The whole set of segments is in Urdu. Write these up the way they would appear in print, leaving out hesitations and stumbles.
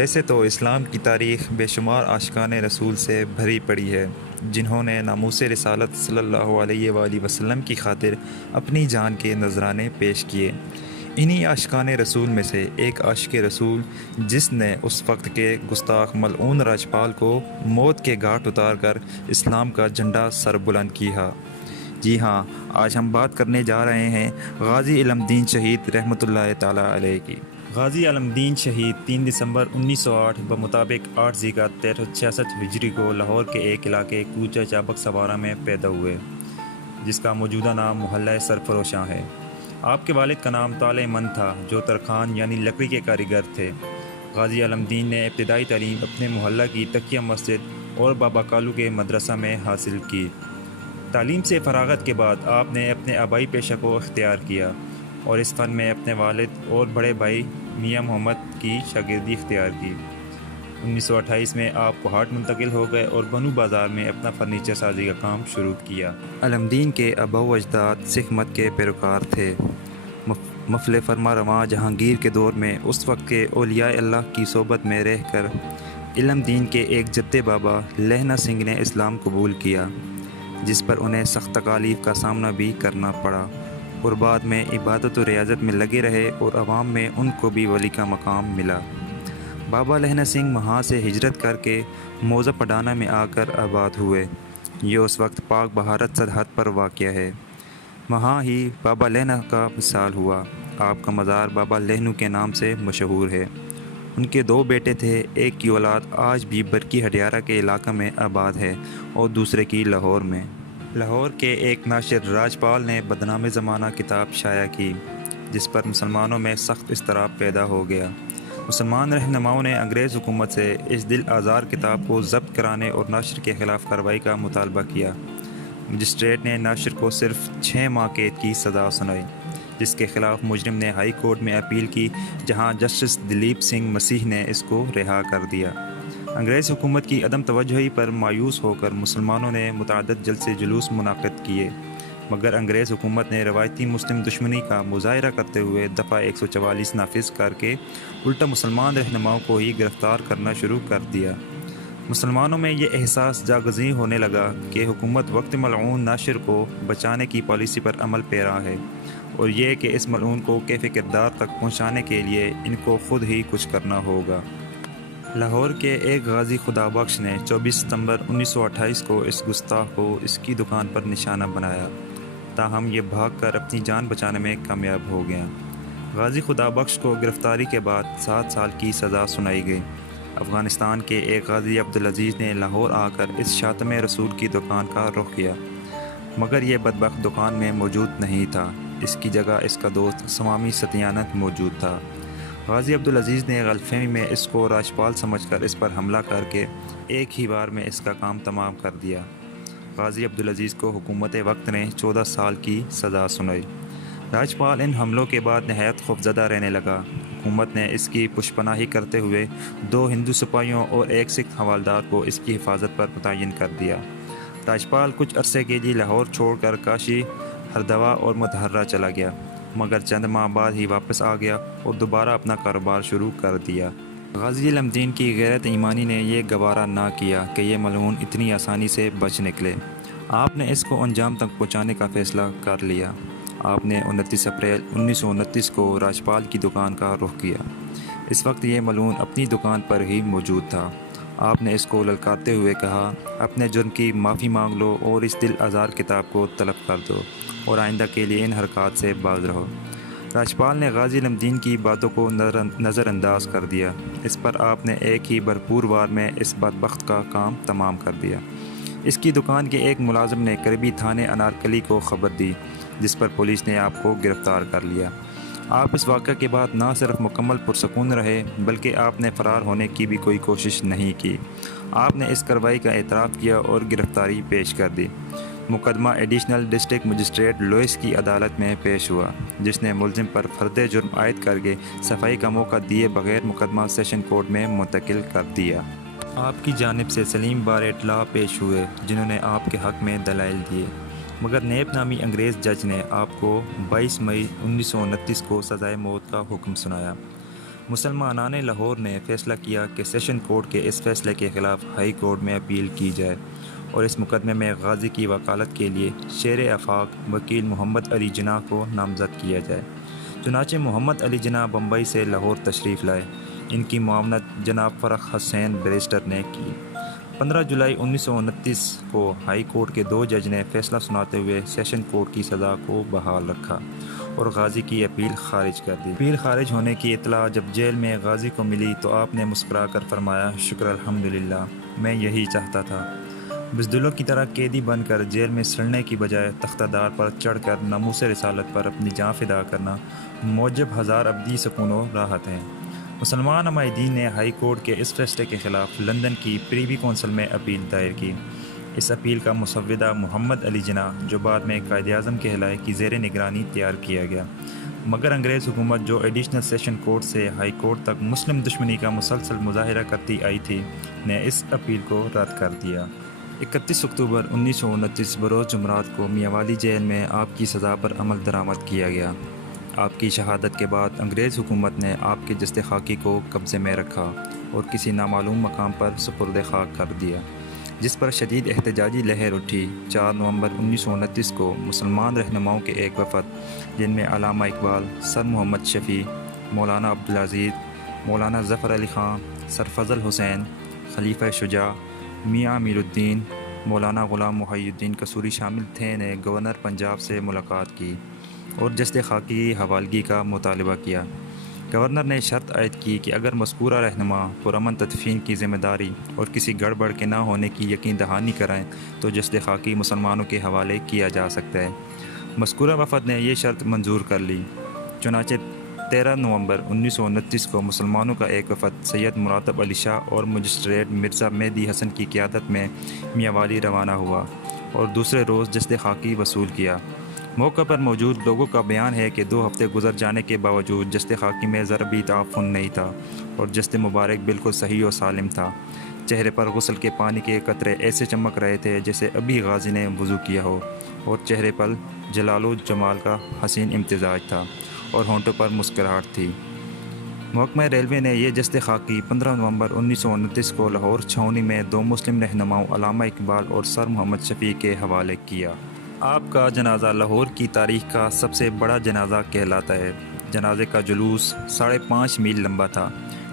ویسے تو اسلام کی تاریخ بے شمار عاشقان رسول سے بھری پڑی ہے، جنہوں نے ناموس رسالت صلی اللہ علیہ وآلہ وسلم کی خاطر اپنی جان کے نذرانے پیش کیے۔ انہی عاشقان رسول میں سے ایک عاشق رسول جس نے اس وقت کے گستاخ ملعون راجپال کو موت کے گھاٹ اتار کر اسلام کا جھنڈا سر بلند کیا۔ جی ہاں، آج ہم بات کرنے جا رہے ہیں غازی علم دین شہید رحمۃ اللہ تعالیٰ علیہ کی۔ غازی علم دین شہید 3 دسمبر 1908 بمطابق 8 ذیقعدہ 1366 ہجری کو لاہور کے ایک علاقے کوچہ چابک سوارہ میں پیدا ہوئے، جس کا موجودہ نام محلہ سرفروشاں ہے۔ آپ کے والد کا نام طالع مند تھا، جو ترخان یعنی لکڑی کے کاریگر تھے۔ غازی علم دین نے ابتدائی تعلیم اپنے محلہ کی تقیہ مسجد اور بابا کالو کے مدرسہ میں حاصل کی۔ تعلیم سے فراغت کے بعد آپ نے اپنے آبائی پیشہ کو اختیار کیا اور اس فن میں اپنے والد اور بڑے بھائی میاں محمد کی شاگردی اختیار کی۔ 1928 میں آپ کوہاٹ منتقل ہو گئے اور بنو بازار میں اپنا فرنیچر سازی کا کام شروع کیا۔ علم دین کے آبا و اجداد سکھ مت کے پیروکار تھے۔ مفل فرما رواں جہانگیر کے دور میں اس وقت کے اولیاء اللہ کی صحبت میں رہ کر علم دین کے ایک جد بابا لہنا سنگھ نے اسلام قبول کیا، جس پر انہیں سخت تکالیف کا سامنا بھی کرنا پڑا، اور بعد میں عبادت و ریاضت میں لگے رہے اور عوام میں ان کو بھی ولی کا مقام ملا۔ بابا لہنا سنگھ وہاں سے ہجرت کر کے موزہ پڈانا میں آ کر آباد ہوئے۔ یہ اس وقت پاک بھارت سرحد پر واقع ہے۔ وہاں ہی بابا لہنا کا وصال ہوا۔ آپ کا مزار بابا لہنو کے نام سے مشہور ہے۔ ان کے 2 بیٹے تھے، ایک کی اولاد آج بھی برکی ہڈیارہ کے علاقہ میں آباد ہے اور دوسرے کی لاہور میں۔ لاہور کے ایک ناشر راجپال نے بدنام زمانہ کتاب شائع کی، جس پر مسلمانوں میں سخت اضطراب پیدا ہو گیا۔ مسلمان رہنماؤں نے انگریز حکومت سے اس دل آزار کتاب کو ضبط کرانے اور ناشر کے خلاف کارروائی کا مطالبہ کیا۔ مجسٹریٹ نے ناشر کو صرف 6 ماہ قید کی سزا سنائی، جس کے خلاف مجرم نے ہائی کورٹ میں اپیل کی، جہاں جسٹس دلیپ سنگھ مسیح نے اس کو رہا کر دیا۔ انگریز حکومت کی عدم توجہی پر مایوس ہو کر مسلمانوں نے متعدد جلسے جلوس منعقد کیے، مگر انگریز حکومت نے روایتی مسلم دشمنی کا مظاہرہ کرتے ہوئے دفعہ 144 نافذ کر کے الٹا مسلمان رہنماؤں کو ہی گرفتار کرنا شروع کر دیا۔ مسلمانوں میں یہ احساس جاگزیں ہونے لگا کہ حکومت وقت ملعون ناشر کو بچانے کی پالیسی پر عمل پیرا ہے، اور یہ کہ اس ملعون کو کیف کردار تک پہنچانے کے لیے ان کو خود ہی کچھ کرنا ہوگا۔ لاہور کے ایک غازی خدا بخش نے 24 ستمبر 1928 کو اس گستاخ کو اس کی دکان پر نشانہ بنایا، تاہم یہ بھاگ کر اپنی جان بچانے میں کامیاب ہو گیا۔ غازی خدا بخش کو گرفتاری کے بعد 7 سال کی سزا سنائی گئی۔ افغانستان کے ایک غازی عبدالعزیز نے لاہور آ کر اس شاتم رسول کی دکان کا رخ کیا، مگر یہ بدبخت دکان میں موجود نہیں تھا۔ اس کی جگہ اس کا دوست سوامی ستیانند موجود تھا۔ غازی عبدالعزیز نے غلط فہمی میں اس کو راجپال سمجھ کر اس پر حملہ کر کے ایک ہی بار میں اس کا کام تمام کر دیا۔ غازی عبدالعزیز کو حکومت وقت نے 14 سال کی سزا سنائی۔ راجپال ان حملوں کے بعد نہایت خوفزدہ رہنے لگا۔ حکومت نے اس کی پشپناہی کرتے ہوئے 2 ہندو سپاہیوں اور ایک سکھ حوالدار کو اس کی حفاظت پر متعین کر دیا۔ راجپال کچھ عرصے کے لیے لاہور چھوڑ کر کاشی، ہردوا اور متحرہ چلا گیا، مگر چند ماہ بعد ہی واپس آ گیا اور دوبارہ اپنا کاروبار شروع کر دیا۔ غازی علم دین کی غیرت ایمانی نے یہ گوارا نہ کیا کہ یہ ملعون اتنی آسانی سے بچ نکلے۔ آپ نے اس کو انجام تک پہنچانے کا فیصلہ کر لیا۔ آپ نے 29 اپریل 1929 کو راجپال کی دکان کا رخ کیا۔ اس وقت یہ ملعون اپنی دکان پر ہی موجود تھا۔ آپ نے اس کو للکارتے ہوئے کہا، اپنے جرم کی معافی مانگ لو اور اس دل آزار کتاب کو طلب کر دو، اور آئندہ کے لیے ان حرکات سے باز رہو۔ راجپال نے غازی علم دین کی باتوں کو نظر انداز کر دیا۔ اس پر آپ نے ایک ہی بھرپور وار میں اس بدبخت کا کام تمام کر دیا۔ اس کی دکان کے ایک ملازم نے قریبی تھانے انارکلی کو خبر دی، جس پر پولیس نے آپ کو گرفتار کر لیا۔ آپ اس واقعہ کے بعد نہ صرف مکمل پرسکون رہے، بلکہ آپ نے فرار ہونے کی بھی کوئی کوشش نہیں کی۔ آپ نے اس کارروائی کا اعتراف کیا اور گرفتاری پیش کر دی۔ مقدمہ ایڈیشنل ڈسٹرکٹ مجسٹریٹ لوئس کی عدالت میں پیش ہوا، جس نے ملزم پر فرد جرم عائد کر کے صفائی کا موقع دیے بغیر مقدمہ سیشن کورٹ میں منتقل کر دیا۔ آپ کی جانب سے سلیم بارٹ لا پیش ہوئے، جنہوں نے آپ کے حق میں دلائل دیے، مگر نیب نامی انگریز جج نے آپ کو 22 مئی 1929 کو سزائے موت کا حکم سنایا۔ مسلمانان لاہور نے فیصلہ کیا کہ سیشن کورٹ کے اس فیصلے کے خلاف ہائی کورٹ میں اپیل کی جائے اور اس مقدمے میں غازی کی وکالت کے لیے شیر آفاق وکیل محمد علی جناح کو نامزد کیا جائے۔ چنانچہ محمد علی جناح بمبئی سے لاہور تشریف لائے۔ ان کی معاونت جناب فرخ حسین بیرسٹر نے کی۔ 15 جولائی 1929 کو ہائی کورٹ کے 2 جج نے فیصلہ سناتے ہوئے سیشن کورٹ کی سزا کو بحال رکھا اور غازی کی اپیل خارج کر دی۔ اپیل خارج ہونے کی اطلاع جب جیل میں غازی کو ملی تو آپ نے مسکرا کر فرمایا، شکر الحمدللہ، میں یہی چاہتا تھا۔ بزدلوں کی طرح قیدی بن کر جیل میں سڑنے کی بجائے تختہ دار پر چڑھ کر ناموس رسالت پر اپنی جان فدا کرنا موجب ہزار ابدی سکون و راحت ہے۔ مسلمان عمائدین نے ہائی کورٹ کے اس فیصلے کے خلاف لندن کی پریوی کونسل میں اپیل دائر کی۔ اس اپیل کا مسودہ محمد علی جناح، جو بعد میں قائد اعظم کہلائے، کی زیر نگرانی تیار کیا گیا، مگر انگریز حکومت جو ایڈیشنل سیشن کورٹ سے ہائی کورٹ تک مسلم دشمنی کا مسلسل مظاہرہ کرتی آئی تھی، نے اس اپیل کو رد کر دیا۔ 31 اکتوبر 1929 بروز جمعرات کو میاں والی جیل میں آپ کی سزا پر عمل درآمد کیا گیا۔ آپ کی شہادت کے بعد انگریز حکومت نے آپ کے جسد خاکی کو قبضے میں رکھا اور کسی نامعلوم مقام پر سپرد خاک کر دیا، جس پر شدید احتجاجی لہر اٹھی۔ 4 نومبر 1929 کو مسلمان رہنماؤں کے ایک وفد، جن میں علامہ اقبال، سر محمد شفیع، مولانا عبدالعزیز، مولانا ظفر علی خان، سر فضل حسین، خلیفہ شجاع، میاں امیر الدین، مولانا غلام محی الدین قصوری شامل تھے، نے گورنر پنجاب سے ملاقات کی اور جسد خاکی کی حوالگی کا مطالبہ کیا۔ گورنر نے شرط عائد کی کہ اگر مذکورہ رہنما پرامن تدفین کی ذمہ داری اور کسی گڑبڑ کے نہ ہونے کی یقین دہانی کرائیں تو جسد خاکی مسلمانوں کے حوالے کیا جا سکتا ہے۔ مذکورہ وفد نے یہ شرط منظور کر لی۔ چنانچہ 13 نومبر 1929 کو مسلمانوں کا ایک وفد سید مراتب علی شاہ اور مجسٹریٹ مرزا مہدی حسن کی قیادت میں میاں والی روانہ ہوا اور دوسرے روز جسد خاکی وصول کیا۔ موقع پر موجود لوگوں کا بیان ہے کہ 2 ہفتے گزر جانے کے باوجود جسد خاکی میں ذرا بھی تعفن نہیں تھا اور جسد مبارک بالکل صحیح و سالم تھا۔ چہرے پر غسل کے پانی کے قطرے ایسے چمک رہے تھے جیسے ابھی غازی نے وضو کیا ہو، اور چہرے پر جلال و جمال کا حسین امتزاج تھا اور ہونٹوں پر مسکراہٹ تھی۔ محکمہ ریلوے نے یہ جسد خاکی 15 نومبر 1929 کو لاہور چھاؤنی میں 2 مسلم رہنماؤں علامہ اقبال اور سر محمد شفیع کے حوالے کیا۔ آپ کا جنازہ لاہور کی تاریخ کا سب سے بڑا جنازہ کہلاتا ہے۔ جنازے کا جلوس 5.5 میل لمبا تھا۔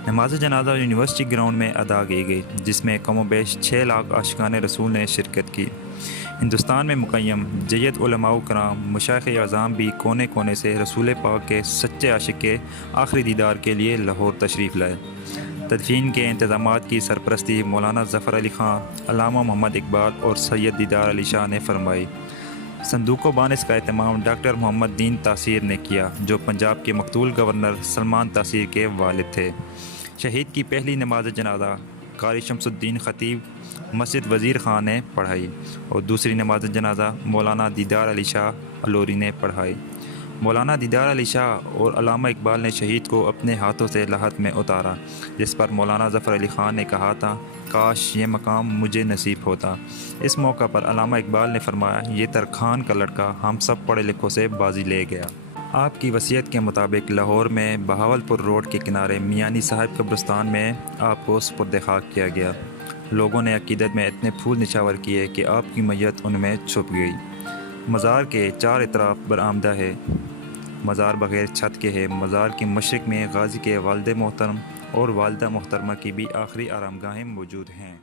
نماز جنازہ یونیورسٹی گراؤنڈ میں ادا کی گئی، جس میں کم و بیش 6 لاکھ عاشقان رسول نے شرکت کی۔ ہندوستان میں مقیم جید علماء کرام، مشائخ اعظام بھی کونے کونے سے رسول پاک کے سچے عاشق کے آخری دیدار کے لیے لاہور تشریف لائے۔ تدفین کے انتظامات کی سرپرستی مولانا ظفر علی خان، علامہ محمد اقبال اور سید دیدار علی شاہ نے فرمائی۔ صندوق و بانس کا اہتمام ڈاکٹر محمد دین تاثیر نے کیا، جو پنجاب کے مقتول گورنر سلمان تاثیر کے والد تھے۔ شہید کی پہلی نماز جنازہ قاری شمس الدین خطیب مسجد وزیر خان نے پڑھائی اور دوسری نماز جنازہ مولانا دیدار علی شاہ الوری نے پڑھائی۔ مولانا دیدار علی شاہ اور علامہ اقبال نے شہید کو اپنے ہاتھوں سے لحد میں اتارا، جس پر مولانا ظفر علی خان نے کہا تھا، کاش یہ مقام مجھے نصیب ہوتا۔ اس موقع پر علامہ اقبال نے فرمایا، یہ ترکھان کا لڑکا ہم سب پڑھے لکھوں سے بازی لے گیا۔ آپ کی وصیت کے مطابق لاہور میں بہاولپور روڈ کے کنارے میانی صاحب قبرستان میں آپ کو سپرد خاک کیا گیا۔ لوگوں نے عقیدت میں اتنے پھول نچھاور کیے کہ آپ کی میت ان میں چھپ گئی۔ مزار کے 4 اطراف برآمدہ ہے۔ مزار بغیر چھت کے ہے۔ مزار کے مشرق میں غازی کے والد محترم اور والدہ محترمہ کی بھی آخری آرام گاہیں موجود ہیں۔